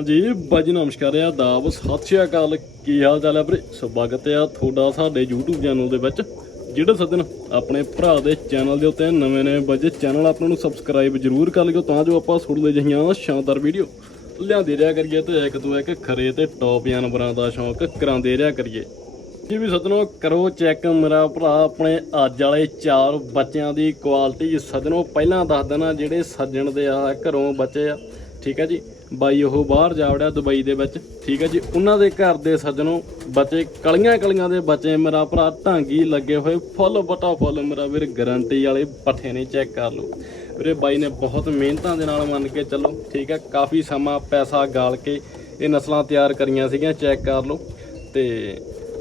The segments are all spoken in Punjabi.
ਹਾਂਜੀ, ਬਾਜੀ ਨਮਸਕਾਰ ਆ ਦਾਬ ਸਤਿ ਸ਼੍ਰੀ ਅਕਾਲ। ਕੀ ਹਾਲ ਚਾਲ ਹੈ ਵੀਰੇ? ਸਵਾਗਤ ਆ ਤੁਹਾਡਾ ਸਾਡੇ YouTube ਚੈਨਲ ਦੇ ਵਿੱਚ। ਜਿਹੜੇ ਸੱਜਣ ਆਪਣੇ ਭਰਾ ਦੇ ਚੈਨਲ ਦੇ ਉੱਤੇ ਨਵੇਂ ਨਵੇਂ ਵਜੇ ਚੈਨਲ ਆਪਾਂ ਨੂੰ ਸਬਸਕ੍ਰਾਈਬ ਜ਼ਰੂਰ ਕਰ ਲਿਓ, ਤਾਂ ਜੋ ਆਪਾਂ ਸੁਣਦੇ ਜਹੀਆਂ ਸ਼ਾਨਦਾਰ ਵੀਡੀਓ ਲਿਆਂਦੇ ਰਿਹਾ ਕਰੀਏ ਤੇ ਇੱਕ ਤੋਂ ਇੱਕ ਖਰੇ ਤੇ ਟੌਪ ਜਾਨਵਰਾਂ ਦਾ ਸ਼ੌਂਕ ਕਰਾਉਂਦੇ ਰਿਹਾ ਕਰੀਏ। ਜੀ ਵੀ ਸੱਜਣੋ, ਕਰੋ ਚੈੱਕ ਮੇਰਾ ਭਰਾ, ਆਪਣੇ ਅੱਜ ਵਾਲੇ ਚਾਰ ਬੱਚਿਆਂ ਦੀ ਕੁਆਲਿਟੀ ਸੱਜਣੋ, ਪਹਿਲਾਂ ਦੱਸ ਦੇਣਾ ਜਿਹੜੇ ਸੱਜਣ ਦੇ ਆ, ਘਰੋਂ ਬੱਚੇ ਆ। ਠੀਕ ਹੈ ਜੀ? ਬਾਈ ਉਹ ਬਾਹਰ ਜਾ ਵੜਿਆ ਦੁਬਈ ਦੇ ਵਿੱਚ। ਠੀਕ ਹੈ ਜੀ, ਉਹਨਾਂ ਦੇ ਘਰ ਦੇ ਸੱਜਣੋਂ ਬਚੇ, ਕਲੀਆਂ ਕਲੀਆਂ ਦੇ ਬਚੇ ਮੇਰਾ ਭਰਾ ਢਾਂਗੀ ਲੱਗੇ ਹੋਏ ਫੁੱਲ ਬਟਾ ਫੁੱਲ ਮੇਰਾ ਵੀਰ ਗਾਰੰਟੀ ਵਾਲੇ ਪੱਠੇ ਨੇ ਚੈੱਕ ਕਰ ਲਓ। ਵੀਰੇ ਬਾਈ ਨੇ ਬਹੁਤ ਮਿਹਨਤਾਂ ਦੇ ਨਾਲ ਮੰਨ ਕੇ ਚੱਲੋ, ਠੀਕ ਹੈ, ਕਾਫੀ ਸਮਾਂ ਪੈਸਾ ਗਾਲ ਕੇ ਇਹ ਨਸਲਾਂ ਤਿਆਰ ਕਰੀਆਂ ਸੀਗੀਆਂ ਚੈੱਕ ਕਰ ਲਓ। ਤੇ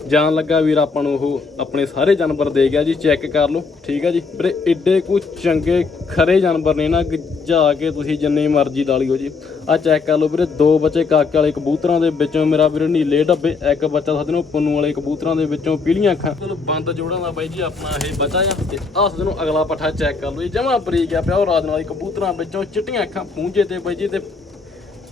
ਜਾਣ ਲੱਗਾ ਵੀਰ, ਆਪਾਂ ਨੂੰ ਉਹ ਆਪਣੇ ਸਾਰੇ ਜਾਨਵਰ ਦੇ ਗਿਆ ਜੀ, ਚੈੱਕ ਕਰ ਲਓ। ਠੀਕ ਹੈ ਜੀ? ਵੀਰੇ, ਏਡੇ ਕੋ ਚੰਗੇ, ਖਰੇ ਜਾਨਵਰ ਨੇ ਨਾ, ਜਾ ਕੇ ਤੁਸੀਂ ਜਿੰਨੀ ਮਰਜ਼ੀ ਲਾ ਲਿਓ ਜੀ। ਆ ਚੈੱਕ ਕਰ ਲਓ ਵੀਰੇ, ਦੋ ਬੱਚੇ ਕਾਕੇ ਵਾਲੇ ਕਬੂਤਰਾਂ ਦੇ ਵਿੱਚੋਂ ਮੇਰਾ ਵੀਰੇ ਨੀਲੇ ਡੱਬੇ ਇੱਕ ਬੱਚਾ ਸਾਡੇ ਨੂੰ ਪੁੰਨੂ ਵਾਲੇ ਕਬੂਤਰਾਂ ਦੇ ਵਿੱਚੋਂ ਪੀਲੀਆਂ ਅੱਖਾਂ। ਚਲੋ, ਬੰਦ ਜੋੜਾਂ ਦਾ ਬਾਈ ਜੀ, ਆਪਣਾ ਇਹ ਬੱਚਾ ਆ। ਤੇ ਆਹ ਸਾਡੇ ਨੂੰ ਅਗਲਾ ਪੱਠਾ ਚੈੱਕ ਕਰ ਲਓ ਜੀ, ਜਮਾ ਬਰੀਕ ਆ ਪਿਆ, ਉਹ ਰਾਜ ਵਾਲੀ ਕਬੂਤਰਾਂ ਵਿੱਚੋਂ ਚਿੱਟੀਆਂ ਅੱਖਾਂ ਪੂੰਝੇ ਤੇ ਬਾਈ ਜੀ, ਤੇ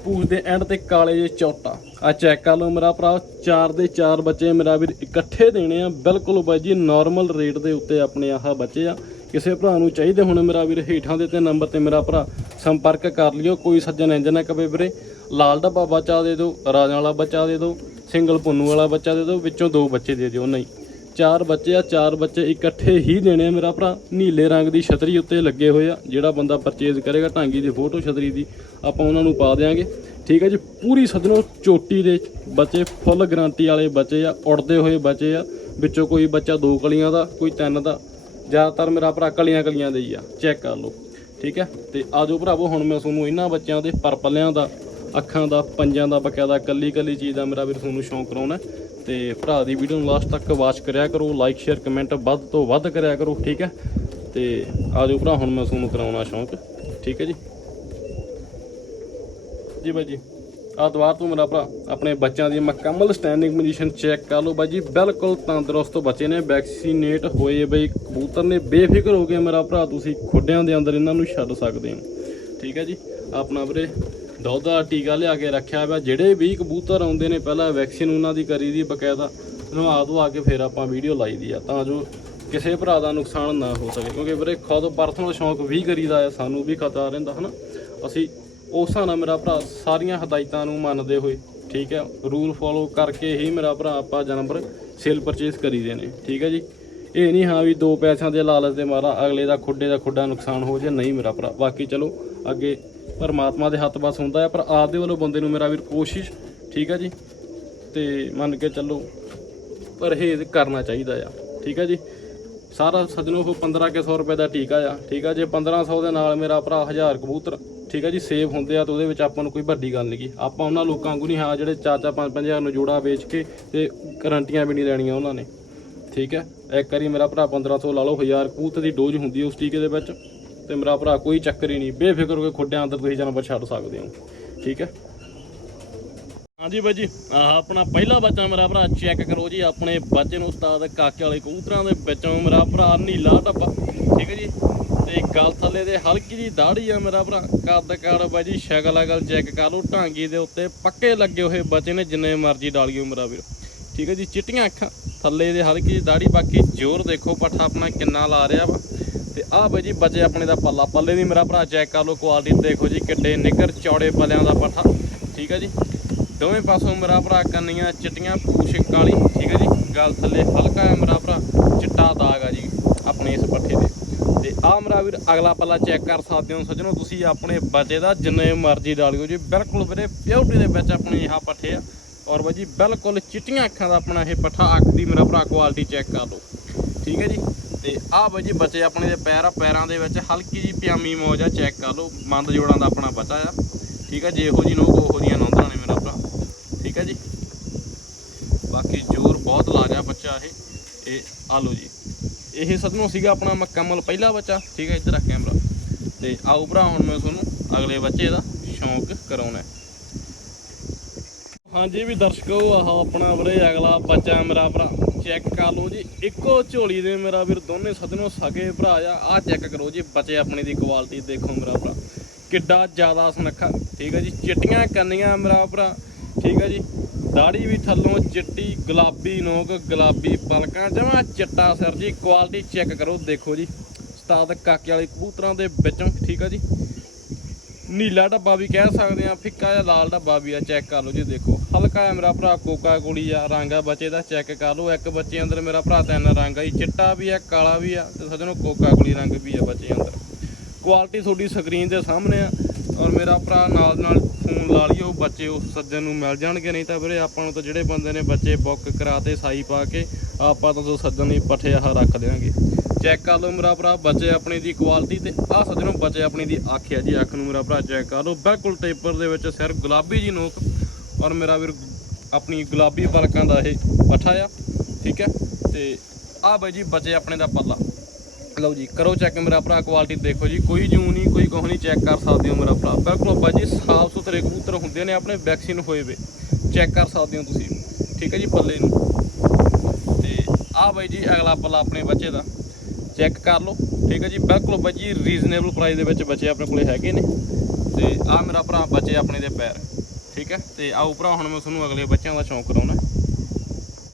ਪੂਛ ਦੇ ਐਂਡ ਤੇ ਕਾਲੇ ਜੇ ਚੌਟਾ। ਆ ਚੈੱਕ ਕਰ ਲਓ ਮੇਰਾ ਭਰਾ, ਚਾਰ ਦੇ ਚਾਰ ਬੱਚੇ ਮੇਰਾ ਵੀਰ ਇਕੱਠੇ ਦੇਣੇ ਆ। ਬਿਲਕੁਲ ਬਾਈ ਜੀ ਨਾਰਮਲ ਰੇਟ ਦੇ ਉੱਤੇ ਆਪਣੇ ਆਹ ਬੱਚੇ ਆ। ਕਿਸੇ ਭਰਾ ਨੂੰ ਚਾਹੀਦੇ ਹੁਣ ਮੇਰਾ ਵੀਰ ਹੇਠਾਂ ਦੇ ਤੇ ਨੰਬਰ ਤੇ ਮੇਰਾ ਭਰਾ, ਸੰਪਰਕ ਕਰ ਲਿਓ। ਕੋਈ ਸੱਜਣ ਇੰਜ ਨਾ ਕਵੇ ਵੀਰੇ। ਲਾਲ ਡੱਬਾ ਬੱਚਾ ਦੇ ਦਿਓ, ਰਾਜਾਂ ਵਾਲਾ ਬੱਚਾ ਦੇ ਦਿਓ, ਸਿੰਗਲ ਪੁੰਨੂ ਵਾਲਾ ਬੱਚਾ ਦੇ ਦਿਓ, ਵਿੱਚੋਂ ਦੋ ਬੱਚੇ ਦੇ ਦਿਓ। ਨਹੀਂ ਚਾਰ ਬੱਚੇ ਆ, ਚਾਰ ਬੱਚੇ ਇਕੱਠੇ ਹੀ ਦੇਣੇ ਆ ਮੇਰਾ ਭਰਾ। ਨੀਲੇ ਰੰਗ ਦੀ ਛਤਰੀ ਉੱਤੇ ਲੱਗੇ ਹੋਏ ਆ, ਜਿਹੜਾ ਬੰਦਾ ਪਰਚੇਜ਼ ਕਰੇਗਾ ਢਾਂਗੀ ਦੀ ਫੋਟੋ ਛਤਰੀ ਦੀ, ਆਪਾਂ ਉਹਨਾਂ ਨੂੰ ਪਾ ਦੇਾਂਗੇ ਠੀਕ ਹੈ ਜੀ, ਪੂਰੀ ਸਦਨੋਂ ਚੋਟੀ ਦੇ ਬੱਚੇ ਫੁੱਲ ਗਰੰਟੀ ਵਾਲੇ ਬੱਚੇ ਆ, ਉੜਦੇ ਹੋਏ ਬੱਚੇ ਆ। ਵਿੱਚੋਂ ਕੋਈ ਬੱਚਾ ਦੋ ਕਲੀਆਂ ਦਾ, ਕੋਈ ਤਿੰਨ ਦਾ। ਜ਼ਿਆਦਾਤਰ ਮੇਰਾ ਭਰਾ ਕਲੀਆਂ ਕਲੀਆਂ ਦੇ ਹੀ ਆ ਚੈੱਕ ਕਰ ਲਓ। ਠੀਕ ਹੈ ਤੇ ਆਜੋ ਭਰਾਵੋ, ਹੁਣ ਮੈਂ ਤੁਹਾਨੂੰ ਇਹਨਾਂ ਬੱਚਿਆਂ ਦੇ ਪਰਪਲਿਆਂ ਦਾ, ਅੱਖਾਂ ਦਾ, ਪੰਜਾਂ ਦਾ ਬਕਾਇਦਾ ਕੱਲੀ ਕੱਲੀ ਚੀਜ਼ ਦਾ ਮੇਰਾ ਵੀਰ ਤੁਹਾਨੂੰ ਸ਼ੌਂਕ ਕਰਾਉਣਾ। ਤੇ ਭਰਾ ਦੀ ਵੀਡੀਓ ਨੂੰ ਲਾਸਟ ਤੱਕ ਵਾਚ ਕਰਿਆ ਕਰੋ ਲਾਈਕ ਸ਼ੇਅਰ ਕਮੈਂਟ ਵੱਧ ਤੋਂ ਵੱਧ ਕਰਿਆ ਕਰੋ, ਠੀਕ ਹੈ? ਤੇ ਆਜੋ ਭਰਾ, ਹੁਣ ਮੈਂ ਤੁਹਾਨੂੰ ਕਰਾਉਣਾ ਸ਼ੌਂਕ, ਠੀਕ ਹੈ ਜੀ? ਜੀ ਬਾਈ ਜੀ ਆ ਦੁਆਰ ਤੋਂ ਮੇਰਾ ਭਰਾ, ਆਪਣੇ ਬੱਚਿਆਂ ਦੀ ਮੁਕੰਮਲ ਸਟੈਂਡਿੰਗ ਪੋਜੀਸ਼ਨ ਚੈੱਕ ਕਰ ਲਓ ਬਾਈ ਜੀ, ਬਿਲਕੁਲ ਤੰਦਰੁਸਤ ਬੱਚੇ ਨੇ ਵੈਕਸੀਨੇਟ ਹੋਏ ਬਈ, ਕਬੂਤਰ ਨੇ, ਬੇਫਿਕਰ ਹੋ ਕੇ ਮੇਰਾ ਭਰਾ, ਤੁਸੀਂ ਖੁੱਡਿਆਂ ਦੇ ਅੰਦਰ ਇਹਨਾਂ ਨੂੰ ਛੱਡ ਸਕਦੇ ਹੋ, ਠੀਕ ਹੈ ਜੀ? ਆਪਣਾ ਵੀਰੇ ਦੁੱਧ ਦਾ ਟੀਕਾ ਲਿਆ ਕੇ ਰੱਖਿਆ ਹੋਇਆ ਜਿਹੜੇ ਵੀ ਕਬੂਤਰ ਆਉਂਦੇ ਨੇ, ਪਹਿਲਾਂ ਵੈਕਸੀਨ ਉਹਨਾਂ ਦੀ ਕਰੀ ਦੀ, ਬਕਾਇਦਾ ਨਵਾ ਧਵਾ ਕੇ ਫਿਰ ਆਪਾਂ ਵੀਡੀਓ ਲਾਈ ਦੀ ਆ, ਤਾਂ ਜੋ ਕਿਸੇ ਭਰਾ ਦਾ ਨੁਕਸਾਨ ਨਾ ਹੋ ਸਕੇ। ਕਿਉਂਕਿ ਵੀਰੇ, ਖੁਦ ਪਰਸਨਲ ਸ਼ੌਂਕ ਵੀ ਕਰੀਦਾ ਆ, ਸਾਨੂੰ ਵੀ ਖਤਰਾ ਰਹਿੰਦਾ, ਹਨਾ? ਅਸੀਂ ਉਸ ਹਿਸਾਬ ਨਾਲ ਮੇਰਾ ਭਰਾ ਸਾਰੀਆਂ ਹਦਾਇਤਾਂ ਨੂੰ ਮੰਨਦੇ ਹੋਏ, ਠੀਕ ਹੈ ਰੂਲ ਫੋਲੋ ਕਰਕੇ ਹੀ ਮੇਰਾ ਭਰਾ ਆਪਾਂ ਜਾਨਵਰ ਸੇਲ ਪਰਚੇਸ ਕਰੀਦੇ ਨੇ, ਠੀਕ ਹੈ ਜੀ? ਇਹ ਨਹੀਂ ਹਾਂ ਵੀ ਦੋ ਪੈਸਿਆਂ ਦੇ ਲਾਲਚ ਦੇ ਮਾਰਾ, ਅਗਲੇ ਦਾ ਖੁੱਡੇ ਦਾ ਖੁੱਡਾ ਨੁਕਸਾਨ ਹੋ ਜੇ, ਨਹੀਂ ਮੇਰਾ ਭਰਾ। ਬਾਕੀ ਚਲੋ, ਅੱਗੇ ਪਰਮਾਤਮਾ ਦੇ ਹੱਥ ਬਸ ਹੁੰਦਾ ਹੈ ਪਰ ਆਪਦੇ ਵੱਲੋਂ ਬੰਦੇ ਨੂੰ ਮੇਰਾ ਵੀਰ ਕੋਸ਼ਿਸ਼, ਠੀਕ ਹੈ ਜੀ? ਤੇ ਮੰਨ ਕੇ ਚੱਲੋ, ਪਰਹੇਜ਼ ਕਰਨਾ ਚਾਹੀਦਾ ਆ, ਠੀਕ ਹੈ ਜੀ? ਸਾਰਾ ਸੱਜਣੋ, ਉਹ 15 ਕੇ 100 ਰੁਪਏ ਦਾ ਟੀਕਾ ਆ, ਠੀਕ ਆ? ਜੇ 1500 ਦੇ ਨਾਲ ਮੇਰਾ ਭਰਾ 1000 ਕਬੂਤਰ, ਠੀਕ ਆ ਜੀ, ਸੇਵ ਹੁੰਦੇ ਆ, ਤਾਂ ਉਹਦੇ ਵਿੱਚ ਆਪਾਂ ਨੂੰ ਕੋਈ ਵੱਡੀ ਗੱਲ ਨਹੀਂ ਗੀ। ਆਪਾਂ ਉਹਨਾਂ ਲੋਕਾਂ ਵਾਂਗੂ ਨਹੀਂ, ਹਾਂ, ਜਿਹੜੇ ਚਾਚਾ 5-5000 ਨੂੰ ਜੋੜਾ ਵੇਚ ਕੇ ਤੇ ਗਰੰਟੀਆਂ ਵੀ ਨਹੀਂ ਲੈਣੀਆਂ ਉਹਨਾਂ ਨੇ, ਠੀਕ ਹੈ ਇੱਕ ਵਾਰੀ ਮੇਰਾ ਭਰਾ 1500 ਲਾ ਲਓ 1000 ਕਬੂਤਰ ਦੀ ਡੋਜ਼ ਹੁੰਦੀ ਹੈ ਉਸ ਟੀਕੇ ਦੇ ਵਿੱਚ। ਤੇ ਮੇਰਾ ਭਰਾ ਕੋਈ ਚੱਕਰ ਹੀ ਨਹੀਂ, ਬੇਫਿਕਰ ਹੋ ਕੇ ਖੁੱਡਿਆਂ ਅੰਦਰ ਤੁਸੀਂ ਜਾਨਵਰ ਛੱਡ ਸਕਦੇ ਹੋ। ਠੀਕ ਹੈ? ਹਾਂਜੀ ਬਾਈ ਜੀ, ਆਹ ਆਪਣਾ ਪਹਿਲਾ ਬੱਚਾ ਮੇਰਾ ਭਰਾ ਚੈੱਕ ਕਰੋ ਜੀ ਆਪਣੇ ਬੱਚੇ ਨੂੰ ਉਸਤਾਦ ਕਾਕੇ ਵਾਲੇ ਕਬੂਤਰਾਂ ਦੇ ਵਿੱਚੋਂ ਮੇਰਾ ਭਰਾ ਨੀਲਾ ਢੱਬਾ। ਠੀਕ ਹੈ ਜੀ? ਤੇ ਗਲ ਥੱਲੇ ਦੇ ਹਲਕੀ ਜੀ ਦਾੜੀ ਆ ਮੇਰਾ ਭਰਾ। ਕੱਦ ਕਾੜ ਬਾਈ ਜੀ, ਸ਼ਕਲ ਅਗਲ ਚੈੱਕ ਕਰ ਲਓ, ਢਾਂਗੀ ਦੇ ਉੱਤੇ ਪੱਕੇ ਲੱਗੇ ਹੋਏ ਬੱਚੇ ਨੇ, ਜਿੰਨੇ ਮਰਜ਼ੀ ਡਾਲੀਓ ਮੇਰਾ ਵੀਰ। ਠੀਕ ਹੈ ਜੀ, ਚਿੱਟੀਆਂ ਅੱਖਾਂ। ਥੱਲੇ ਦੇ ਹਲਕੀ ਜੀ ਦਾੜੀ ਬਾਕੀ ਜ਼ੋਰ ਦੇਖੋ, ਪੱਠਾ ਆਪਣਾ ਕਿੰਨਾ ਲਾ ਰਿਹਾ ਵਾ। ਤੇ ਆਹ ਬਾਈ ਜੀ ਬਚੇ ਆਪਣੇ ਦਾ ਪੱਲਾ। ਪੱਲੇ ਦੀ ਮੇਰਾ ਭਰਾ ਚੈੱਕ ਕਰ ਲਓ ਕੁਆਲਿਟੀ ਦੇਖੋ ਜੀ ਕਿੱਡੇ ਨਿੱਕਰ ਚੌੜੇ ਪੱਲਿਆਂ ਦਾ ਪੱਠਾ। ਠੀਕ ਹੈ ਜੀ? ਦੋਵੇਂ ਪਾਸੋਂ ਮੇਰਾ ਭਰਾ ਕੰਨੀਆਂ ਚਿੱਟੀਆਂ, ਪੂਛ ਕਾਲੀ। ਠੀਕ ਹੈ ਜੀ? ਗਲ ਥੱਲੇ ਹਲਕਾ ਹੈ ਮੇਰਾ ਭਰਾ, ਚਿੱਟਾ ਦਾਗ ਆ ਜੀ ਆਪਣੇ ਇਸ ਪੱਠੇ ਤੇ। ਤੇ ਆਹ ਮੇਰਾ ਵੀਰ ਅਗਲਾ ਪੱਲਾ ਚੈੱਕ ਕਰ ਸਕਦੇ ਹੋ ਸੱਜਣੋ, ਤੁਸੀਂ ਆਪਣੇ ਬਚੇ ਦਾ ਜਿੰਨੇ ਮਰਜ਼ੀ ਡਾਲਿਓ ਜੀ। ਬਿਲਕੁਲ ਵੀਰੇ ਪਿਓਰਟੀ ਦੇ ਵਿੱਚ ਆਪਣੇ ਇਹ ਪੱਠੇ ਆ। ਔਰ ਬਾਈ ਜੀ ਬਿਲਕੁਲ ਚਿੱਟੀਆਂ ਅੱਖਾਂ ਦਾ ਆਪਣਾ ਇਹ ਪੱਠਾ, ਅੱਖ ਦੀ ਮੇਰਾ ਭਰਾ ਕੁਆਲਿਟੀ ਚੈੱਕ ਕਰ ਲਓ। ਠੀਕ ਹੈ ਜੀ? ਤੇ ਆਹ ਬਾਈ ਜੀ ਬੱਚੇ ਆਪਣੇ ਦੇ ਪੈਰ ਆ, ਪੈਰਾਂ ਦੇ ਵਿੱਚ ਹਲਕੀ ਜੀ ਪਿਆਮੀ ਮੌਜ ਆ, ਚੈੱਕ ਕਰ ਲਓ, ਮੰਦ ਜੋੜਾਂ ਦਾ ਆਪਣਾ ਬੱਚਾ ਆ। ਠੀਕ ਆ, ਜੀ ਇਹੋ ਜੀ ਨੋਕ, ਉਹੋ ਜੀਆਂ ਨੌਂਦਰਾਂ ਨੇ ਮੇਰਾ ਭਰਾ। ਠੀਕ ਹੈ ਜੀ। ਬਾਕੀ ਜ਼ੋਰ ਬਹੁਤ ਲਾ ਰਿਹਾ ਬੱਚਾ ਇਹ। ਇਹ ਆ ਲਓ ਜੀ। ਇਹ ਸਦਨੋਂ ਸੀਗਾ ਆਪਣਾ ਮੁਕੰਮਲ ਪਹਿਲਾ ਬੱਚਾ। ਠੀਕ ਹੈ ਇੱਧਰ ਆ ਕੈਮਰਾ ਤੇ ਆਓ ਭਰਾ, ਹੁਣ ਮੈਂ ਤੁਹਾਨੂੰ ਅਗਲੇ ਬੱਚੇ ਦਾ ਸ਼ੌਂਕ ਕਰਾਉਣਾ ਹਾਂਜੀ ਵੀ ਦਰਸ਼ਕੋ, ਆਹ ਆਪਣਾ ਵੀਰੇ ਅਗਲਾ ਬੱਚਾ ਮੇਰਾ ਭਰਾ। ਚੈੱਕ ਕਰ ਲਓ ਜੀ। ਇੱਕੋ ਝੋਲੀ ਦੇ ਮੇਰਾ ਵੀਰ ਦੋਨੇ ਸਦਨੋਂ ਸਗੇ ਭਰਾ ਆ। ਆਹ ਚੈੱਕ ਕਰੋ ਜੀ, ਬੱਚੇ ਆਪਣੇ ਦੀ ਕੁਆਲਿਟੀ ਦੇਖੋ ਮੇਰਾ ਭਰਾ। ਕਿੱਡਾ ਜ਼ਿਆਦਾ ਸੁਨੱਖਾ। ਠੀਕ ਹੈ ਜੀ, ਚਿੱਟੀਆਂ ਕੰਨੀਆਂ ਮੇਰਾ ਭਰਾ। ਠੀਕ ਹੈ ਜੀ ਦਾੜੀ ਵੀ ਥੱਲੋਂ ਚਿੱਟੀ, ਗੁਲਾਬੀ ਨੋਕ, ਗੁਲਾਬੀ ਪਲਕਾਂ, ਜਮਾ ਚਿੱਟਾ ਸਿਰ ਜੀ। ਕੁਆਲਿਟੀ ਚੈੱਕ ਕਰੋ, ਦੇਖੋ ਜੀ। ਉਸਤਾਦ ਕਾਕੇ ਵਾਲੇ ਕਬੂਤਰਾਂ ਦੇ ਵਿੱਚੋਂ। ਠੀਕ ਹੈ ਜੀ ਨੀਲਾ ਡੱਬਾ ਵੀ ਕਹਿ ਸਕਦੇ ਆ ਫਿੱਕਾ ਜਾਂ ਲਾਲ ਡੱਬਾ ਵੀ ਆ ਚੈੱਕ ਕਰ ਲਓ ਜੀ ਦੇਖੋ। ਹਲਕਾ ਜਿਹਾ ਮੇਰਾ ਭਰਾ, ਕੋਕਾ ਕੋਲੀ ਆ, ਰੰਗ ਆ ਬੱਚੇ ਦਾ ਚੈੱਕ ਕਰ ਲਓ। ਇੱਕ ਬੱਚੇ ਅੰਦਰ ਮੇਰਾ ਭਰਾ, ਤਿੰਨ ਰੰਗ ਆ ਜੀ। ਚਿੱਟਾ ਵੀ ਆ, ਕਾਲਾ ਵੀ ਆ, ਤੇ ਸੱਜਣੋ ਕੋਕਾ ਕੋਲੀ ਰੰਗ ਵੀ ਆ ਬੱਚੇ ਅੰਦਰ। ਕੁਆਲਿਟੀ ਤੁਹਾਡੀ ਸਕਰੀਨ ਦੇ ਸਾਹਮਣੇ ਆ ਔਰ ਮੇਰਾ ਭਰਾ ਨਾਲ ਨਾਲ ਫੋਨ ਲਾ ਲਿਓ, ਬੱਚੇ ਉਸ ਸੱਜਣ ਨੂੰ ਮਿਲ ਜਾਣਗੇ, ਨਹੀਂ ਤਾਂ ਵੀਰੇ ਆਪਾਂ ਨੂੰ ਤਾਂ ਜਿਹੜੇ ਬੰਦੇ ਨੇ ਬੱਚੇ ਬੁੱਕ ਕਰਾਤੇ, ਸਾਈ ਪਾ ਕੇ, ਆਪਾਂ ਤਾਂ ਸੱਜਣ ਲਈ ਪੱਠੇ ਰੱਖ ਦੇਵਾਂਗੇ ਚੈੱਕ ਕਰ ਲਓ ਮੇਰਾ ਭਰਾ, ਬੱਚੇ ਆਪਣੇ ਦੀ ਕੁਆਲਿਟੀ ਤੇ ਆਹ ਸੱਜਣੋ ਬੱਚੇ ਆਪਣੀ ਦੀ ਅੱਖ ਆ ਜੀ, ਅੱਖ ਨੂੰ ਮੇਰਾ ਭਰਾ ਚੈੱਕ ਕਰ ਲਓ। ਬਿਲਕੁਲ ਟੇਪਰ ਦੇ ਵਿੱਚ ਸਿਰ ਗੁਲਾਬੀ ਜੀ ਨੋਕ ਔਰ ਮੇਰਾ ਵੀਰ ਆਪਣੀ ਗੁਲਾਬੀ ਪਲਕਾਂ ਦਾ ਇਹ ਪੱਠਾ ਆ, ਠੀਕ ਹੈ? ਤੇ ਆਹ ਬਾਈ ਜੀ ਬੱਚੇ ਆਪਣੇ ਦਾ ਪੱਲਾ। ਲਓ ਜੀ, ਕਰੋ ਚੈੱਕ ਮੇਰਾ ਭਰਾ ਕੁਆਲਿਟੀ ਦੇਖੋ ਜੀ, ਕੋਈ ਜੂ ਨਹੀਂ, ਕੋਈ ਕੁਛ ਨਹੀਂ ਚੈੱਕ ਕਰ ਸਕਦੇ ਹੋ ਮੇਰਾ ਭਰਾ। ਬਿਲਕੁਲ ਬਾਈ ਜੀ ਸਾਫ਼ ਸੁਥਰੇ ਕਬੂਤਰ ਹੁੰਦੇ ਨੇ ਆਪਣੇ ਵੈਕਸੀਨ ਹੋਏ ਵੇ। ਚੈੱਕ ਕਰ ਸਕਦੇ ਹੋ ਤੁਸੀਂ, ਠੀਕ ਹੈ ਜੀ, ਪੱਲੇ ਨੂੰ। ਤੇ ਆਹ ਬਾਈ ਜੀ ਅਗਲਾ ਪੱਲਾ ਆਪਣੇ ਬੱਚੇ ਦਾ। ਚੈੱਕ ਕਰ ਲਓ। ਠੀਕ ਹੈ ਜੀ, ਬਿਲਕੁਲ ਬਾਈ ਜੀ ਰੀਜ਼ਨੇਬਲ ਪ੍ਰਾਈਸ ਦੇ ਵਿੱਚ ਬੱਚੇ ਆਪਣੇ ਕੋਲੇ ਹੈਗੇ ਨੇ। ਤੇ ਆਹ ਮੇਰਾ ਭਰਾ ਬੱਚੇ ਆਪਣੇ ਦੇ ਪੈਰ। ਠੀਕ ਹੈ, ਤੇ ਆਓ ਭਰਾ ਹੁਣ ਮੈਂ ਤੁਹਾਨੂੰ ਅਗਲੇ ਬੱਚਿਆਂ ਦਾ ਸ਼ੌਂਕ ਕਰਾਉਣਾ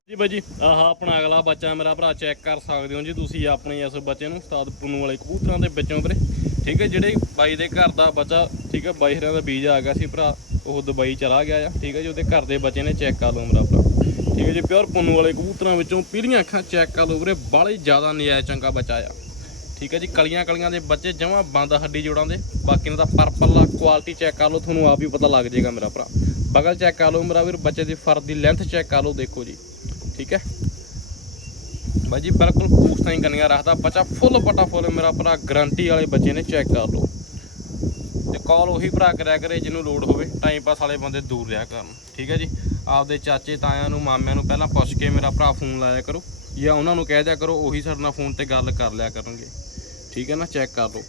ਜੀ ਬਾਈ ਜੀ, ਆਹ ਆਪਣਾ ਅਗਲਾ ਬੱਚਾ ਮੇਰਾ ਭਰਾ, ਚੈੱਕ ਕਰ ਸਕਦੇ ਹੋ ਜੀ ਤੁਸੀਂ ਆਪਣੇ ਇਸ ਬੱਚੇ ਨੂੰ, ਉਸਤਾਦ ਪੁੰਨੂ ਵਾਲੇ ਕਬੂਤਰਾਂ ਦੇ ਵਿੱਚੋਂ ਵੀਰੇ। ਠੀਕ ਹੈ, ਜਿਹੜੇ ਬਾਈ ਦੇ ਘਰ ਦਾ ਬੱਚਾ, ਠੀਕ ਹੈ, ਬਾਈ ਹਰਿਆਂ ਦਾ ਬੀਜ ਆ ਗਿਆ ਸੀ ਭਰਾ, ਉਹ ਦੁਬਈ ਚਲਾ ਗਿਆ ਆ। ਠੀਕ ਹੈ ਜੀ, ਉਹਦੇ ਘਰ ਦੇ ਬੱਚੇ ਨੇ ਚੈੱਕ ਕਰ ਲਓ ਮੇਰਾ ਭਰਾ। ਠੀਕ ਹੈ ਜੀ ਪਿਓਰ ਪੁੰਨੂ ਵਾਲੇ ਕਬੂਤਰਾਂ ਵਿੱਚੋਂ ਪੀਲੀਆਂ ਅੱਖਾਂ ਚੈੱਕ ਕਰ ਲਓ ਵੀਰੇ, ਬਾਹਲੀ ਜ਼ਿਆਦਾ ਨਜਾਇਜ਼ ਚੰਗਾ ਬੱਚਾ ਆ। ਠੀਕ ਹੈ ਜੀ, ਕਲੀਆਂ ਕਲੀਆਂ ਦੇ ਬੱਚੇ ਜਮਾਂ ਬੰਦ ਹੱਡੀ ਜੋੜਾਂ ਦੇ। ਬਾਕੀ ਇਹਨਾਂ ਦਾ ਪਰਪਲ ਆ ਕੁਆਲਿਟੀ ਚੈੱਕ ਕਰ ਲਓ, ਤੁਹਾਨੂੰ ਆਪ ਹੀ ਪਤਾ ਲੱਗ ਜਾਏਗਾ ਮੇਰਾ ਭਰਾ। ਬਗਲ ਚੈੱਕ ਕਰ ਲਓ ਮੇਰਾ ਵੀਰ, ਬੱਚੇ ਦੀ ਫਰ ਦੀ ਲੈਂਥ ਚੈੱਕ ਕਰ ਲਓ ਦੇਖੋ ਜੀ। ਠੀਕ ਹੈ? ਬਾਈ ਜੀ, ਬਿਲਕੁਲ ਪੂਛ ਤਾਂ ਹੀ ਕੰਨੀਆਂ ਰੱਖਦਾ, ਬੱਚਾ ਫੁੱਲ ਪਟਾ ਫੁੱਲ ਮੇਰਾ ਭਰਾ ਗਰੰਟੀ ਵਾਲੇ ਬੱਚੇ ਨੇ ਚੈੱਕ ਕਰ ਲਓ। ਤੇ ਕਾਲ ਉਹੀ ਭਰਾ ਕਰਿਆ ਕਰੇ ਜਿਹਨੂੰ ਲੋਡ ਹੋਵੇ ਟਾਈਮ ਪਾਸ ਵਾਲੇ ਬੰਦੇ ਦੂਰ ਰਿਹਾ ਕਰਨ। ਠੀਕ ਹੈ ਜੀ? ਆਪਦੇ ਚਾਚੇ, ਤਾਇਆਂ ਨੂੰ, ਮਾਮਿਆਂ ਨੂੰ ਪਹਿਲਾਂ ਪੁੱਛ ਕੇ ਮੇਰਾ ਭਰਾ ਫੋਨ ਲਾਇਆ ਕਰੋ ਜਾਂ ਉਹਨਾਂ ਨੂੰ ਕਹਿ ਦਿਆ ਕਰੋ ਉਹੀ ਸਾਡੇ ਨਾਲ ਫੋਨ ਤੇ ਗੱਲ ਕਰ ਲਿਆ ਕਰਨਗੇ। ਠੀਕ ਹੈ ਨਾ? ਚੈੱਕ ਕਰ ਲਓ।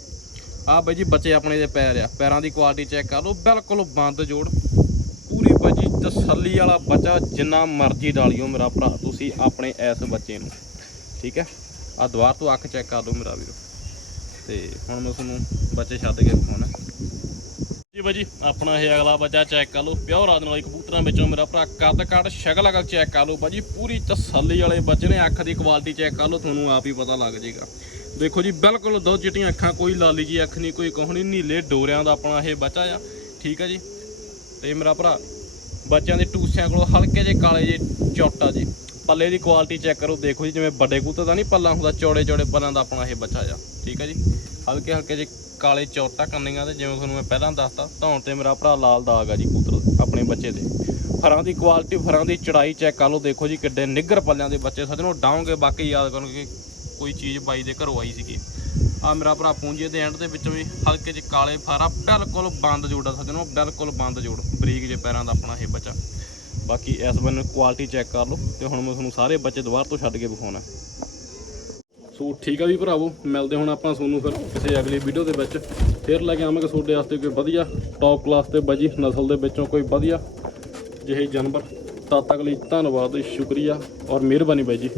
ਆਹ ਬਾਈ ਜੀ ਬੱਚੇ ਆਪਣੇ ਦੇ ਪੈਰ ਆ। ਪੈਰਾਂ ਦੀ ਕੁਆਲਿਟੀ ਚੈੱਕ ਕਰ ਲਓ। ਬਿਲਕੁਲ ਬੰਦ ਜੋੜ। ਪੂਰੀ ਬੱਜੀ ਤਸੱਲੀ ਵਾਲਾ ਬੱਚਾ, ਜਿੰਨਾ ਮਰਜ਼ੀ ਡਾਲਿਓ ਮੇਰਾ ਭਰਾ, ਤੁਸੀਂ ਆਪਣੇ ਇਸ ਬੱਚੇ ਨੂੰ। ਠੀਕ ਹੈ? ਆ ਦੁਆਰ ਤੋਂ ਅੱਖ ਚੈੱਕ ਕਰ ਲਓ ਮੇਰਾ ਵੀਰੋ। ਤੇ ਹੁਣ ਮੈਂ ਤੁਹਾਨੂੰ ਬੱਚੇ ਛੱਡ ਕੇ ਵਿਖਾਉਣਾ ਜੀ ਬਾਜੀ ਆਪਣਾ ਇਹ ਅਗਲਾ ਬੱਚਾ ਚੈੱਕ ਕਰ ਲਓ। ਪਿਓਰ ਆਦਨ ਵਾਲੀ ਕਬੂਤਰਾਂ ਵਿੱਚੋਂ ਮੇਰਾ ਭਰਾ ਕੱਦ ਕੱਟ ਸ਼ਕਲ ਅਗਲ ਚੈੱਕ ਕਰ ਲਓ। ਬਾਜੀ ਪੂਰੀ ਤਸੱਲੀ ਵਾਲੇ ਬੱਚੇ ਨੇ ਅੱਖ ਦੀ ਕੁਆਲਿਟੀ ਚੈੱਕ ਕਰ ਲਓ, ਤੁਹਾਨੂੰ ਆਪ ਹੀ ਪਤਾ ਲੱਗ ਜਾਏਗਾ। ਦੇਖੋ ਜੀ, ਬਿਲਕੁਲ ਦੋ ਚਿੱਟੀਆਂ ਅੱਖਾਂ, ਕੋਈ ਲਾਲੀ ਜੀ ਅੱਖ ਨਹੀਂ, ਕੋਈ ਕੋਹਣੀ ਨੀਲੇ ਡੋਰਿਆਂ ਦਾ ਆਪਣਾ ਇਹ ਬੱਚਾ ਆ। ਠੀਕ ਆ ਜੀ? ਤੇ ਮੇਰਾ ਭਰਾ, ਬੱਚਿਆਂ ਦੇ ਟੂਸਿਆਂ ਕੋਲ ਹਲਕੇ ਜਿਹੇ ਕਾਲੇ ਜਿਹੇ ਚੋਟਾ ਜੀ। ਪੱਲੇ ਦੀ ਕੁਆਲਿਟੀ ਚੈੱਕ ਕਰੋ। ਦੇਖੋ ਜੀ, ਜਿਵੇਂ ਵੱਡੇ ਕਬੂਤਰ ਦਾ ਨਹੀਂ, ਪੱਲਾ ਹੁੰਦਾ ਚੌੜੇ ਚੌੜੇ ਪੱਲਾਂ ਦਾ ਆਪਣਾ ਇਹ ਬੱਚਾ ਆ। ਠੀਕ ਆ ਜੀ? ਹਲਕੇ ਹਲਕੇ ਜਿਹੇ ਕਾਲੇ ਚੌਟਾ ਕੰਨੀਆਂ ਦੇ ਜਿਵੇਂ ਤੁਹਾਨੂੰ ਮੈਂ ਪਹਿਲਾਂ ਦੱਸਤਾ, ਧੌਣ ਤੇ ਮੇਰਾ ਭਰਾ ਲਾਲ ਦਾਗ ਆ ਜੀ ਕਬੂਤਰ ਆਪਣੇ ਬੱਚੇ ਦੇ। ਫਰਾਂ ਦੀ ਕੁਆਲਿਟੀ ਫਰਾਂ ਦੀ ਚੜਾਈ ਚੈੱਕ ਕਰ ਲਓ, ਦੇਖੋ ਜੀ ਕਿੱਡੇ ਨਿੱਗਰ ਪੱਲਿਆਂ ਦੇ ਬੱਚੇ ਸੱਜਣੋ ਡਾਉਂਗੇ ਬਾਕੀ ਯਾਦ ਕਰੋਗੇ ਕੋਈ ਚੀਜ਼ ਬਾਈ ਦੇ ਘਰੋਂ ਆਈ ਸੀਗੀ। ਆ ਮੇਰਾ ਭਰਾ ਪੂੰਜੇ ਦੇ ਐਂਡ ਦੇ ਵਿੱਚ ਵੀ ਹਲਕੇ ਜਿਹੇ ਕਾਲੇ ਫਾਰਾ ਬਿਲਕੁਲ ਬੰਦ ਜੋੜਾ ਸੱਜਣੋ, ਬਿਲਕੁਲ ਬੰਦ ਜੋੜ, ਬਰੀਕ ਜੇ ਪੈਰਾਂ ਦਾ ਆਪਣਾ ਇਹ ਬੱਚਾ। ਬਾਕੀ ਇਸ ਬੰਨੇ ਕੁਆਲਿਟੀ ਚੈੱਕ ਕਰ ਲਓ, ਤੇ ਹੁਣ ਮੈਂ ਤੁਹਾਨੂੰ ਸਾਰੇ ਬੱਚੇ ਦੁਬਾਰਾ ਤੋਂ ਛੱਡ ਕੇ ਵਿਖਾਉਣਾ। ਸੋ ਠੀਕ ਆ ਵੀ ਭਰਾਵੋ, ਮਿਲਦੇ ਹੁਣ ਆਪਾਂ ਤੁਹਾਨੂੰ ਫਿਰ ਕਿਸੇ ਅਗਲੀ ਵੀਡੀਓ ਦੇ ਵਿੱਚ। ਫਿਰ ਲੈ ਕੇ ਆਵਾਂਗੇ ਤੁਹਾਡੇ ਵਾਸਤੇ ਕੋਈ ਵਧੀਆ ਟੌਪ ਕਲਾਸ ਤੇ ਬਾਜੀ, ਨਸਲ ਦੇ ਵਿੱਚੋਂ ਕੋਈ ਵਧੀਆ ਜਿਹੇ ਜਾਨਵਰ। ਤਦ ਤੱਕ ਲਈ ਧੰਨਵਾਦ, ਸ਼ੁਕਰੀਆ ਔਰ ਮਿਹਰਬਾਨੀ ਬਾਈ ਜੀ।